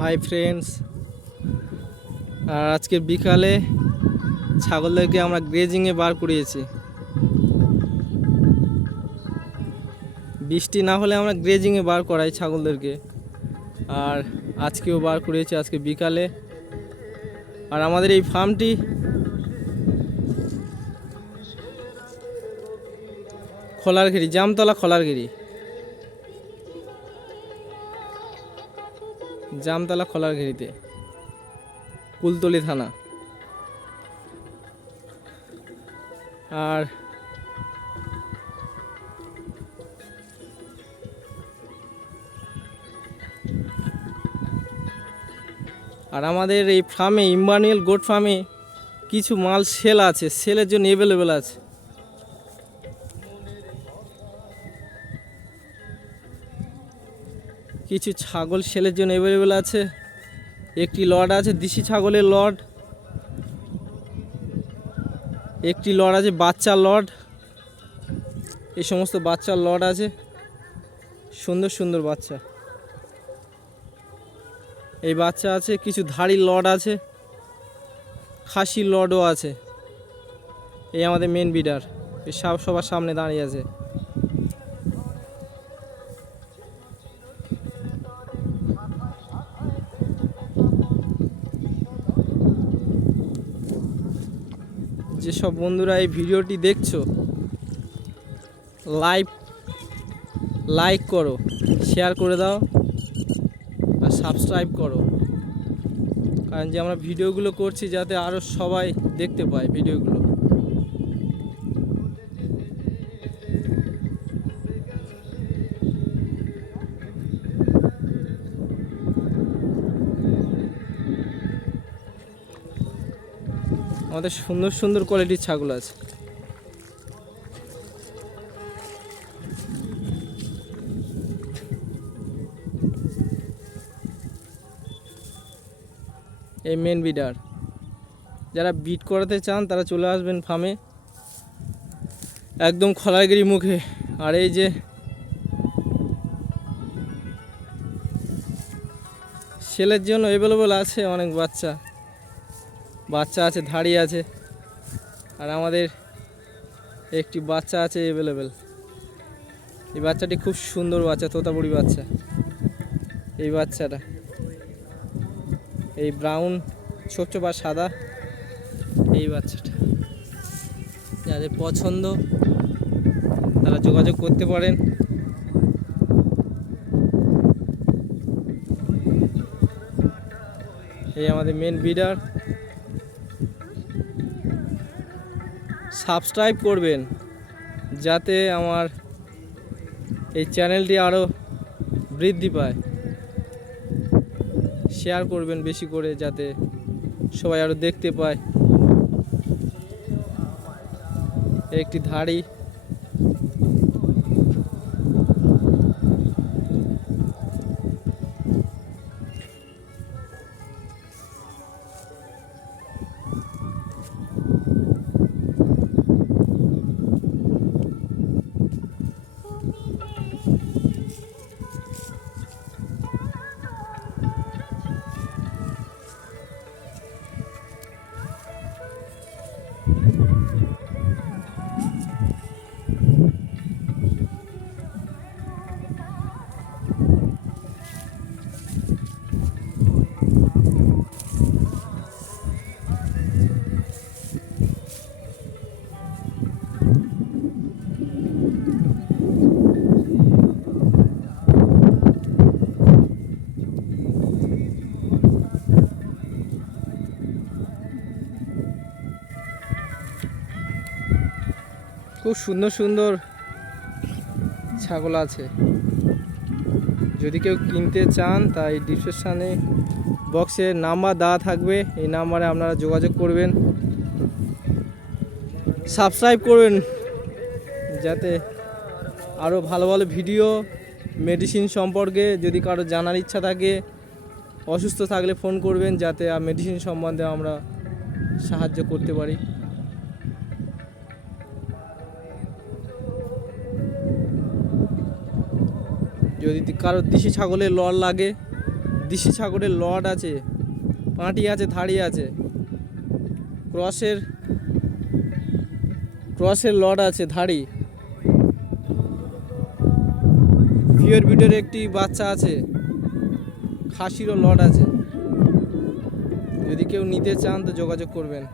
Hi friends, আর আজকের বিকালে ছাগলদেরকে আমরা গ্রেজিংয়ে বার করিয়েছি। বৃষ্টি না হলে আমরা গ্রেজিংয়ে বার করাই ছাগলদেরকে, আর আজকেও বার করিয়েছি আজকে বিকালে। আর আমাদের এই ফার্মটি খোলারঘেরি, জামতলা খোলারঘেরি, জামতলা খোলারঘেরিতে, কুলতলি থানা। আর আমাদের এই ফার্মে, ইম্মানুয়েল গোট ফার্মে কিছু মাল সেল আছে, সেলের জন্য অ্যাভেলেবেল আছে। কিছু ছাগল সেলের জন্য অ্যাভেলেবেল আছে। একটি লট আছে দেশি ছাগলের লট, একটি লট আছে বাচ্চার লট। এই সমস্ত বাচ্চার লট আছে, সুন্দর সুন্দর বাচ্চা। এই বাচ্চা আছে, কিছু ধাড়ির লট আছে, খাসির লটও আছে। এই আমাদের মেন বিডার সবার সামনে দাঁড়িয়ে আছে। যেসব বন্ধুরা এই ভিডিওটি দেখছো, লাইক করো, শেয়ার করে দাও আর সাবস্ক্রাইব করো। কারণ যে আমরা ভিডিওগুলো করছি যাতে আরও সবাই দেখতে পায় ভিডিওগুলো। আমাদের সুন্দর সুন্দর কোয়ালিটির ছাগল আছে। এই মেন বিডার, যারা বিট করাতে চান তারা চলে আসবেন ফার্মে, একদম খোলারঘেরি মুখে। আর এই যে সেলের জন্য অ্যাভেলেবল আছে অনেক বাচ্চা আছে, ধাড়ি আছে। আর আমাদের একটি বাচ্চা আছে অ্যাভেলেবেল। এই বাচ্চাটি খুব সুন্দর বাচ্চা, তোতাপুরি বাচ্চা। এই বাচ্চাটা এই ব্রাউন ছোট বা সাদা, এই বাচ্চাটা যাদের পছন্দ তারা যোগাযোগ করতে পারেন। এই আমাদের মেন বিডার। সাবস্ক্রাইব করবেন যাতে আমার এই চ্যানেলটি আরও বৃদ্ধি পায়। শেয়ার করবেন বেশি করে যাতে সবাই আরও দেখতে পায়। একটি ধাড়ি, খুব সুন্দর সুন্দর ছাগল আছে। যদি কেউ কিনতে চান তাই ডিসক্রিপশানে বক্সে নাম্বার দেওয়া থাকবে, এই নাম্বারে আপনারা যোগাযোগ করবেন। সাবস্ক্রাইব করবেন যাতে আরও ভালো ভালো ভিডিও, মেডিসিন সম্পর্কে যদি কারো জানার ইচ্ছা থাকে, অসুস্থ থাকলে ফোন করবেন যাতে মেডিসিন সম্বন্ধে আমরা সাহায্য করতে পারি। যদি কারো দেশি ছাগলের লড় লাগে দেশি ছাগলের লট আছে, পাঁটি আছে, ধাড়ি আছে, ক্রসের লট আছে, ধাড়ি। পিওর বিটের একটি বাচ্চা আছে, খাসিরও লট আছে। যদি কেউ নিতে চান তো যোগাযোগ করবেন।